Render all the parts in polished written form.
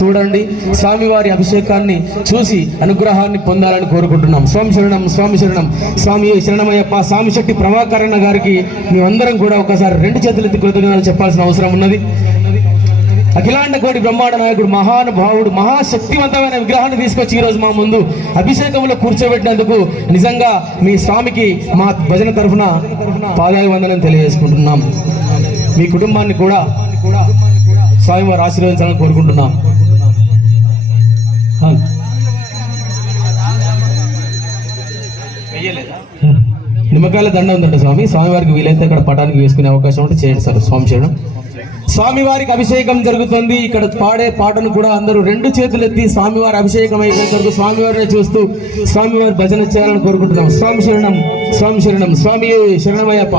చూడండి, స్వామివారి అభిషేకాన్ని చూసి అనుగ్రహాన్ని పొందాలని కోరుకుంటున్నాం. స్వామి శరణం, స్వామి శరణం, స్వామి శరణమయ్యప్ప. స్వామి శెట్టి ప్రభాకరణ గారికి మేమందరం కూడా ఒకసారి 2 చేతులెత్తి కృతజ్ఞతలు చెప్పాల్సిన అవసరం ఉన్నది. అఖిలాండ కోటి బ్రహ్మాండ నాయకుడు, మహానుభావుడు, మహాశక్తివంతమైన విగ్రహాన్ని తీసుకొచ్చి ఈరోజు మా ముందు అభిషేకంలో కూర్చోబెట్టినందుకు నిజంగా మీ స్వామికి మా భజన తరఫున పాదాభివందనం తెలియజేసుకుంటున్నాం. మీ కుటుంబాన్ని కూడా స్వామివారు ఆశీర్వదించాలని కోరుకుంటున్నాం. నిమ్మకాయల దండ ఉందంట స్వామి. స్వామివారికి వీలైతే ఇక్కడ పటానికి వేసుకునే అవకాశం ఉంటే చేయండి సార్. స్వామి చేయడం స్వామివారికి అభిషేకం జరుగుతుంది. ఇక్కడ పాడే పాటను కూడా అందరూ 2 చేతులు ఎత్తి స్వామివారి అభిషేకం అయిపోయిన వరకు స్వామివారిని చూస్తూ స్వామివారి భజన చేయాలని కోరుకుంటున్నాం. స్వామి శరణం, స్వామి శరణం, స్వామి శరణమయ్యప్ప.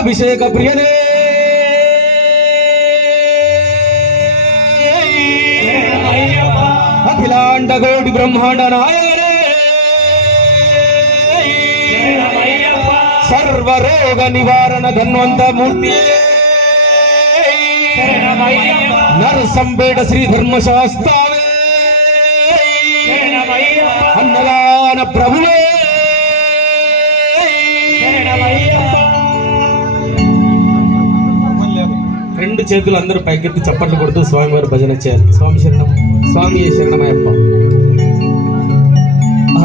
అభిషేక ప్రియనే అఖిలాండ కోటి బ్రహ్మాండ నాయకనే సర్వరోగ నివారణ ధన్వంత మూర్తి నరసంపేట శ్రీ ధర్మశాస్త్రావే అన్నదాన ప్రభువే 2 చేతులు అందరూ పైకెత్తి చప్పట్లు కొడుతూ స్వామివారి భజన చేయాలి. స్వామి శరణం, స్వామి శరణమయ్యప్ప.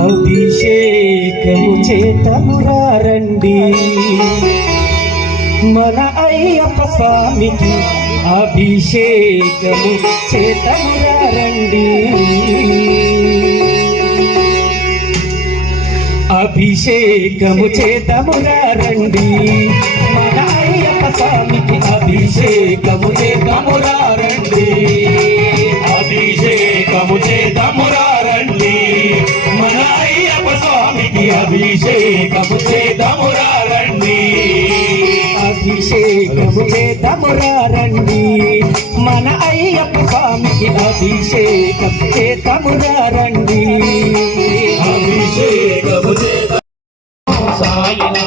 అభిషేకము చేతమురారండి మన అయ్యప్ప స్వామికి, అభిషేకము చేతమురారండి. అభిషేకము చేతమురారండి మన అయ్యప్ప స్వామికి, అభిషేకము చేతమురారండి. అభిషేకము చేతమురారండి మన అయ్యప్ప స్వామికి, అభిషేకము చేతమురారండి. అభిషేకము చేతమురారండి మన అయ్యప్ప స్వామికి, అభిషేకం చేతమురారండి. అభిషేకము చేత సాయినా